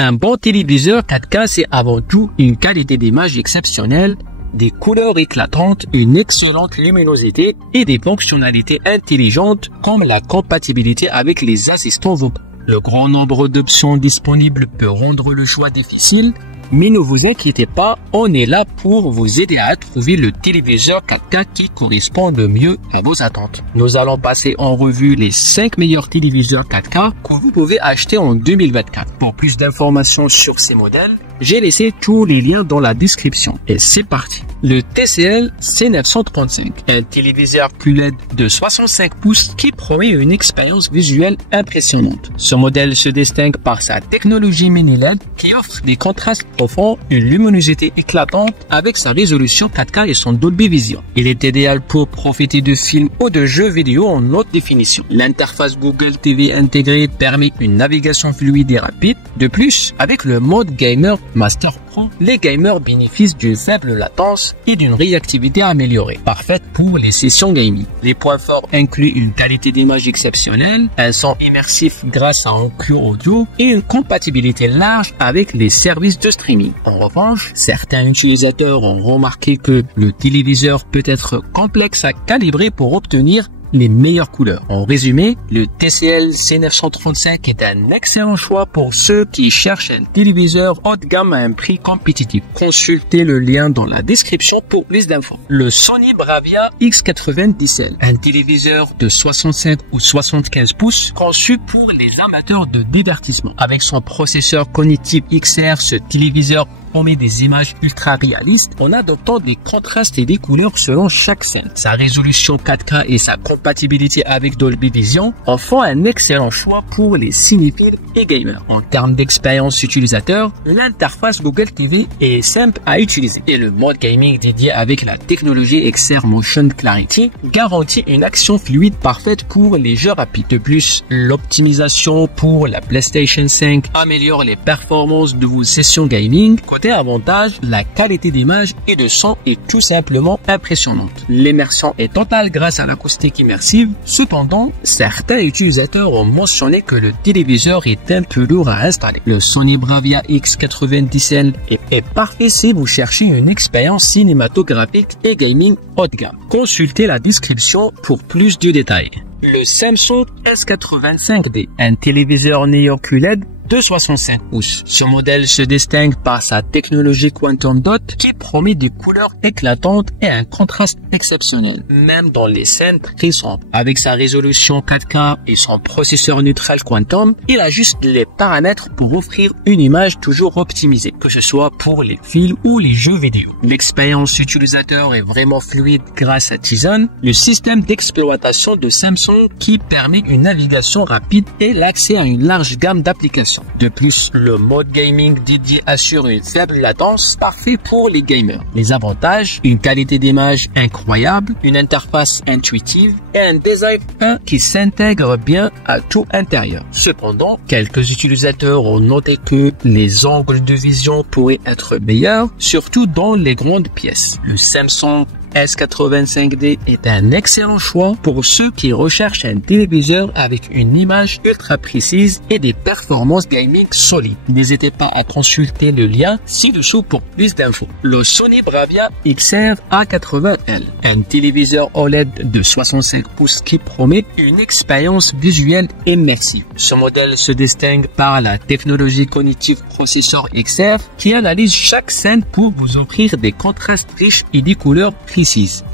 Un bon téléviseur 4K, c'est avant tout une qualité d'image exceptionnelle, des couleurs éclatantes, une excellente luminosité et des fonctionnalités intelligentes comme la compatibilité avec les assistants vocaux. Le grand nombre d'options disponibles peut rendre le choix difficile, mais ne vous inquiétez pas, on est là pour vous aider à trouver le téléviseur 4K qui correspond le mieux à vos attentes. Nous allons passer en revue les 5 meilleurs téléviseurs 4K que vous pouvez acheter en 2024. Pour plus d'informations sur ces modèles, j'ai laissé tous les liens dans la description. Et c'est parti. Le TCL C935, un téléviseur QLED de 65 pouces qui promet une expérience visuelle impressionnante. Ce modèle se distingue par sa technologie mini LED qui offre des contrastes profonds, une luminosité éclatante avec sa résolution 4K et son Dolby Vision. Il est idéal pour profiter de films ou de jeux vidéo en haute définition. L'interface Google TV intégrée permet une navigation fluide et rapide. De plus, avec le mode gamer Master Pro, les gamers bénéficient d'une faible latence et d'une réactivité améliorée, parfaite pour les sessions gaming. Les points forts incluent une qualité d'image exceptionnelle, un son immersif grâce à un cure audio et une compatibilité large avec les services de streaming. En revanche, certains utilisateurs ont remarqué que le téléviseur peut être complexe à calibrer pour obtenir les meilleures couleurs. En résumé, le TCL C935 est un excellent choix pour ceux qui cherchent un téléviseur haut de gamme à un prix compétitif. Consultez le lien dans la description pour plus d'infos. Le Sony Bravia X90L, un téléviseur de 65 ou 75 pouces conçu pour les amateurs de divertissement. Avec son processeur cognitif XR, ce téléviseur promet des images ultra réalistes en adoptant des contrastes et des couleurs selon chaque scène. Sa résolution 4K et sa compatibilité avec Dolby Vision en font un excellent choix pour les cinéphiles et gamers. En termes d'expérience utilisateur, l'interface Google TV est simple à utiliser et le mode gaming dédié avec la technologie XR Motion Clarity garantit une action fluide parfaite pour les jeux rapides. De plus, l'optimisation pour la PlayStation 5 améliore les performances de vos sessions gaming. Côté avantage, la qualité d'image et de son est tout simplement impressionnante. L'immersion est totale grâce à l'acoustique immersive. Cependant, certains utilisateurs ont mentionné que le téléviseur est un peu lourd à installer. Le Sony Bravia X90L est parfait si vous cherchez une expérience cinématographique et gaming haut de gamme. Consultez la description pour plus de détails. Le Samsung S85D, un téléviseur Neo QLED de 65 pouces. Ce modèle se distingue par sa technologie Quantum Dot qui promet des couleurs éclatantes et un contraste exceptionnel, même dans les scènes très sombres. Avec sa résolution 4K et son processeur neutral Quantum, il ajuste les paramètres pour offrir une image toujours optimisée, que ce soit pour les films ou les jeux vidéo. L'expérience utilisateur est vraiment fluide grâce à Tizen, le système d'exploitation de Samsung qui permet une navigation rapide et l'accès à une large gamme d'applications. De plus, le mode gaming dédié assure une faible latence, parfait pour les gamers. Les avantages, une qualité d'image incroyable, une interface intuitive et un design qui s'intègre bien à tout intérieur. Cependant, quelques utilisateurs ont noté que les angles de vision pourraient être meilleurs, surtout dans les grandes pièces. Le Samsung S85D est un excellent choix pour ceux qui recherchent un téléviseur avec une image ultra précise et des performances gaming solides. N'hésitez pas à consulter le lien ci-dessous pour plus d'infos. Le Sony Bravia XR A80L, un téléviseur OLED de 65 pouces qui promet une expérience visuelle immersive. Ce modèle se distingue par la technologie cognitive processeur XR qui analyse chaque scène pour vous offrir des contrastes riches et des couleurs précises.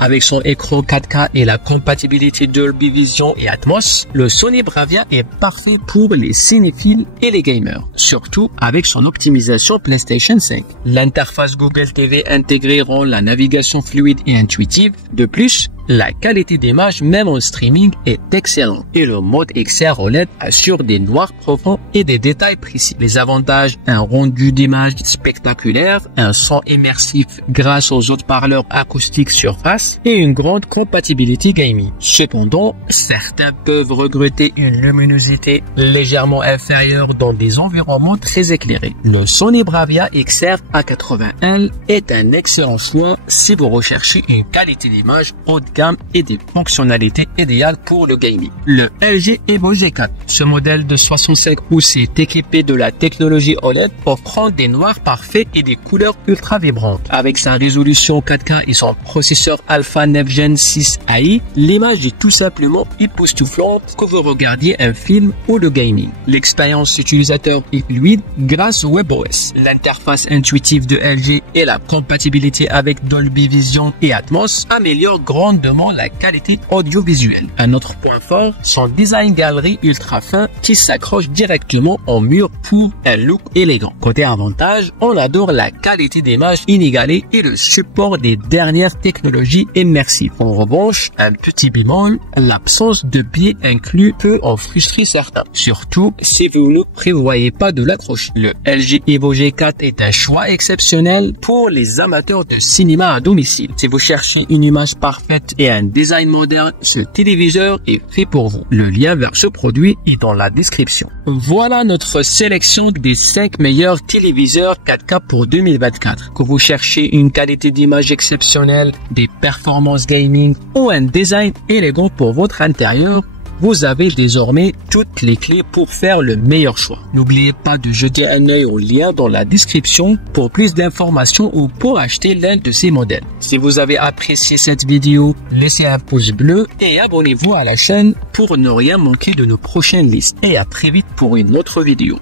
Avec son écran 4K et la compatibilité Dolby Vision et Atmos, le Sony Bravia est parfait pour les cinéphiles et les gamers, surtout avec son optimisation PlayStation 5. L'interface Google TV intégrée rend la navigation fluide et intuitive. De plus, la qualité d'image même en streaming est excellente et le mode XR OLED assure des noirs profonds et des détails précis. Les avantages, un rendu d'image spectaculaire, un son immersif grâce aux haut-parleurs acoustiques surface et une grande compatibilité gaming. Cependant, certains peuvent regretter une luminosité légèrement inférieure dans des environnements très éclairés. Le Sony Bravia XR A80L est un excellent choix si vous recherchez une qualité d'image haut de gamme et des fonctionnalités idéales pour le gaming. Le LG Evo G4. Ce modèle de 65 pouces est équipé de la technologie OLED offrant des noirs parfaits et des couleurs ultra vibrantes. Avec sa résolution 4K et son processeur Alpha 9 Gen 6 AI, l'image est tout simplement époustouflante que vous regardiez un film ou le gaming. L'expérience utilisateur est fluide grâce au WebOS. L'interface intuitive de LG et la compatibilité avec Dolby Vision et Atmos améliorent grandement la qualité audiovisuelle. Un autre point fort, son design galerie ultra fin qui s'accroche directement au mur pour un look élégant. Côté avantage, on adore la qualité d'image inégalée et le support des dernières technologies immersives. En revanche, un petit bémol, l'absence de biais inclus peut en frustrer certains. Surtout si vous ne prévoyez pas de l'accrocher. Le LG Evo G4 est un choix exceptionnel pour les amateurs de cinéma à domicile. Si vous cherchez une image parfaite et un design moderne, ce téléviseur est fait pour vous. Le lien vers ce produit est dans la description. Voilà notre sélection des 5 meilleurs téléviseurs 4K pour 2024. Que vous cherchez une qualité d'image exceptionnelle, des performances gaming ou un design élégant pour votre intérieur, vous avez désormais toutes les clés pour faire le meilleur choix. N'oubliez pas de jeter un œil au lien dans la description pour plus d'informations ou pour acheter l'un de ces modèles. Si vous avez apprécié cette vidéo, laissez un pouce bleu et abonnez-vous à la chaîne pour ne rien manquer de nos prochaines listes. Et à très vite pour une autre vidéo.